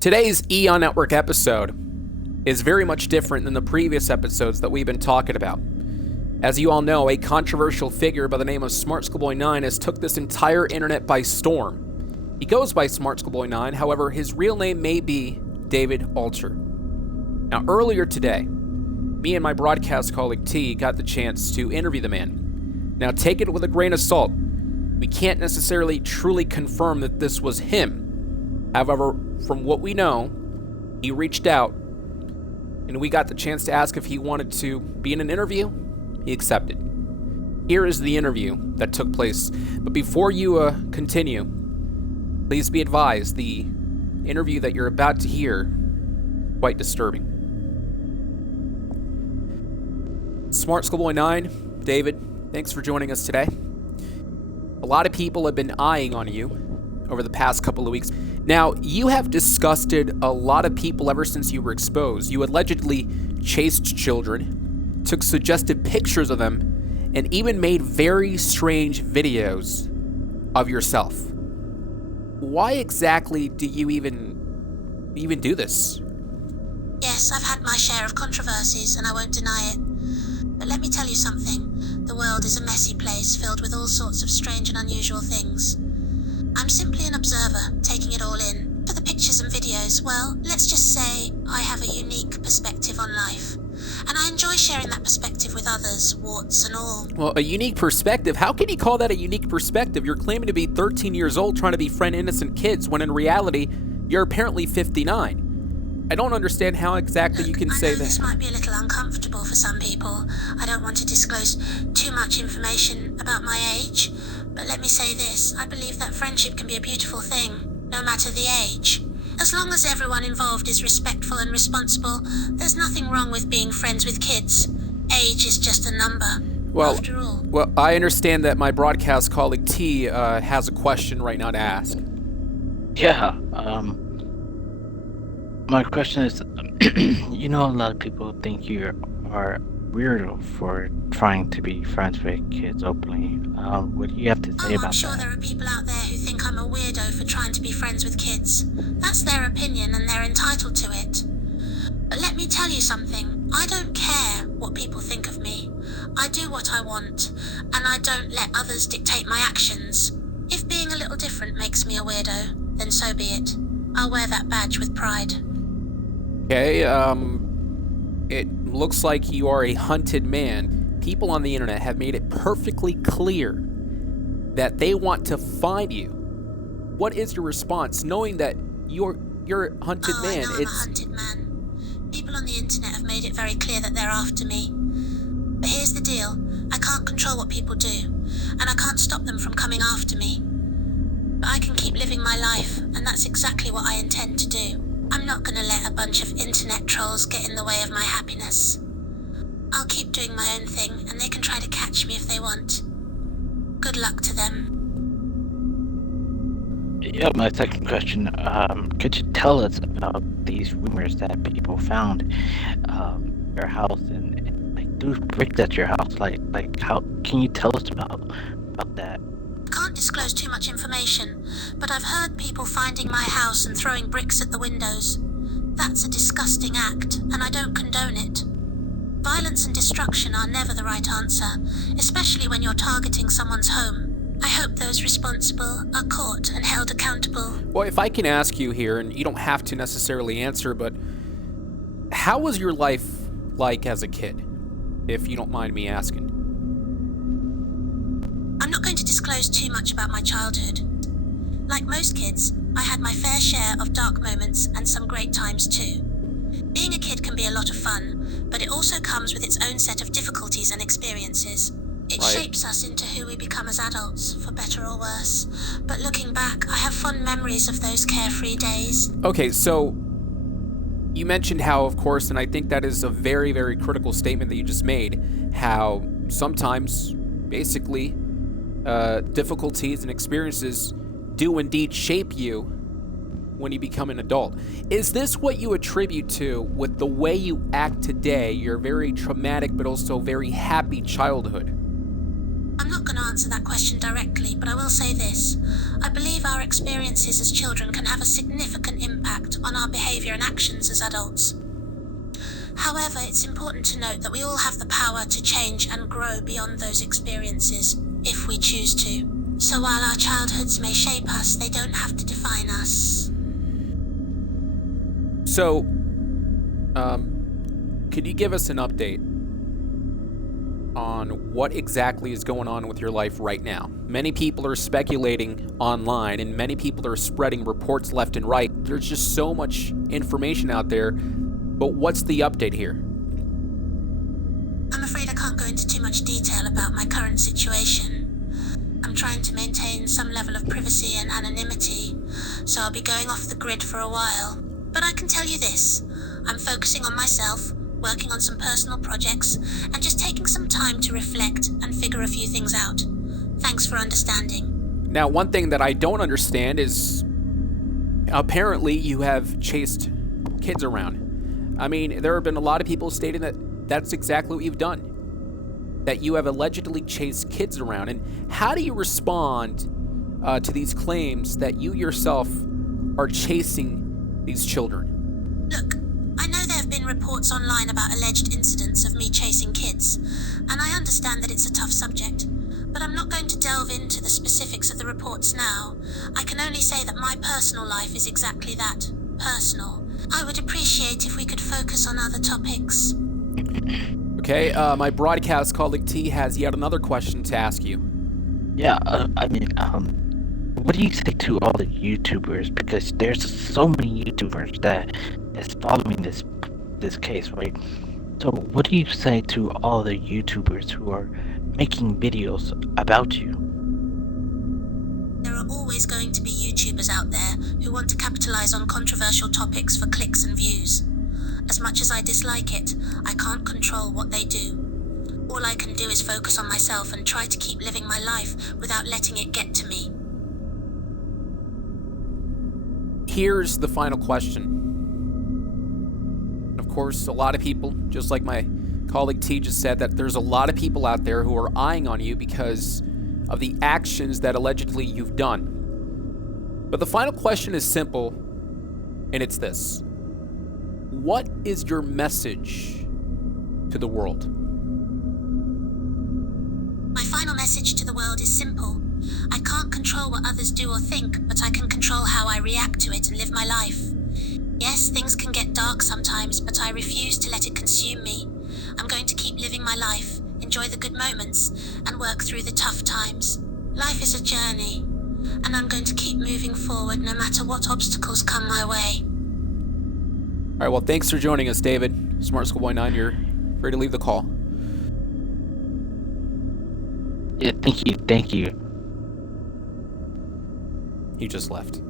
Today's Eon Network episode is very much different than the previous episodes that we've been talking about. As you all know, a controversial figure by the name of SmartSchoolBoy9 has took this entire internet by storm. He goes by SmartSchoolBoy9, however, his real name may be David Alter. Now, earlier today, me and my broadcast colleague T got the chance to interview the man. Now, take it with a grain of salt. We can't necessarily truly confirm that this was him. However, from what we know, he reached out, and we got the chance to ask if he wanted to be in an interview. He accepted. Here is the interview that took place. But before you continue, please be advised, the interview that you're about to hear, quite disturbing. SmartSchoolBoy9, David, thanks for joining us today. A lot of people have been eyeing on you over the past couple of weeks. Now, you have disgusted a lot of people ever since you were exposed. You allegedly chased children, took suggestive pictures of them, and even made very strange videos of yourself. Why exactly do you even do this? Yes, I've had my share of controversies, and I won't deny it. But let me tell you something. The world is a messy place filled with all sorts of strange and unusual things. I'm simply an observer, taking it all in. For the pictures and videos, well, let's just say I have a unique perspective on life. And I enjoy sharing that perspective with others, warts and all. Well, a unique perspective? How can you call that a unique perspective? You're claiming to be 13 years old trying to befriend innocent kids, when in reality, you're apparently 59. I don't understand how exactly you can say that. This might be a little uncomfortable for some people. I don't want to disclose too much information about my age. But let me say this, I believe that friendship can be a beautiful thing, no matter the age. As long as everyone involved is respectful and responsible, there's nothing wrong with being friends with kids. Age is just a number, after all. Well, I understand that my broadcast colleague T has a question right now to ask. Yeah, my question is, a lot of people think you are weirdo for trying to be friends with kids openly. What do you have to say about that? I'm sure there are people out there who think I'm a weirdo for trying to be friends with kids. That's their opinion and they're entitled to it. But let me tell you something. I don't care what people think of me. I do what I want, and I don't let others dictate my actions. If being a little different makes me a weirdo, then so be it. I'll wear that badge with pride. Okay, it looks like you are a hunted man. People on the internet have made it perfectly clear that they want to find you. What is your response, knowing that you're a hunted man? I know I'm a hunted man. People on the internet have made it very clear that they're after me. But here's the deal. I can't control what people do, and I can't stop them from coming after me. But I can keep living my life, and that's exactly what I intend to do. I'm not going to let a bunch of internet trolls get in the way of my happiness. I'll keep doing my own thing, and they can try to catch me if they want. Good luck to them. Yeah, my second question, could you tell us about these rumors that people found your house and like threw bricks at your house? Like how can you tell us about that? I can't disclose too much information, but I've heard people finding my house and throwing bricks at the windows. That's a disgusting act, and I don't condone it. Violence and destruction are never the right answer, especially when you're targeting someone's home. I hope those responsible are caught and held accountable. Well, if I can ask you here, and you don't have to necessarily answer, but how was your life like as a kid, if you don't mind me asking? I'm not going to disclose too much about my childhood. Like most kids, I had my fair share of dark moments and some great times too. Being a kid can be a lot of fun, but it also comes with its own set of difficulties and experiences. It shapes us into who we become as adults, for better or worse. But looking back, I have fond memories of those carefree days. Okay, so you mentioned how, of course, and I think that is a very, very critical statement that you just made, how sometimes, basically, difficulties and experiences do indeed shape you when you become an adult. Is this what you attribute to with the way you act today, your very traumatic but also very happy childhood? I'm not going to answer answer that question directly, but I will say this. I believe our experiences as children can have a significant impact on our behavior and actions as adults. However, it's important to note that we all have the power to change and grow beyond those experiences, if we choose to. So while our childhoods may shape us, they don't have to define us. So, could you give us an update on what exactly is going on with your life right now? Many people are speculating online, and many people are spreading reports left and right. There's just so much information out there, but what's the update here? I'm afraid I can't go into too much detail about my current situation. I'm trying to maintain some level of privacy and anonymity, so I'll be going off the grid for a while. But I can tell you this, I'm focusing on myself, working on some personal projects, and just taking some time to reflect and figure a few things out. Thanks for understanding. Now, one thing that I don't understand is apparently you have chased kids around. I mean, there have been a lot of people stating that that's exactly what you've done, that you have allegedly chased kids around. And how do you respond to these claims that you yourself are chasing these children? Look, I know there have been reports online about alleged incidents of me chasing kids, and I understand that it's a tough subject, but I'm not going to delve into the specifics of the reports now. I can only say that my personal life is exactly that, personal. I would appreciate if we could focus on other topics. Okay, my broadcast colleague T has yet another question to ask you. Yeah, what do you say to all the YouTubers? Because there's so many YouTubers that is following this case, right? So what do you say to all the YouTubers who are making videos about you? There are always going to be YouTubers out there who want to capitalize on controversial topics for clicks and views. As much as I dislike it, I can't control what they do. All I can do is focus on myself and try to keep living my life without letting it get to me. Here's the final question. Of course, a lot of people, just like my colleague T just said, that there's a lot of people out there who are eyeing on you because of the actions that allegedly you've done. But the final question is simple, and it's this. What is your message to the world? My final message to the world is simple. I can't control what others do or think, but I can control how I react to it and live my life. Yes, things can get dark sometimes, but I refuse to let it consume me. I'm going to keep living my life, enjoy the good moments, and work through the tough times. Life is a journey, and I'm going to keep moving forward no matter what obstacles come my way. All right, well, thanks for joining us, David. SmartSchoolBoy9, you're free to leave the call. Yeah, thank you. He just left.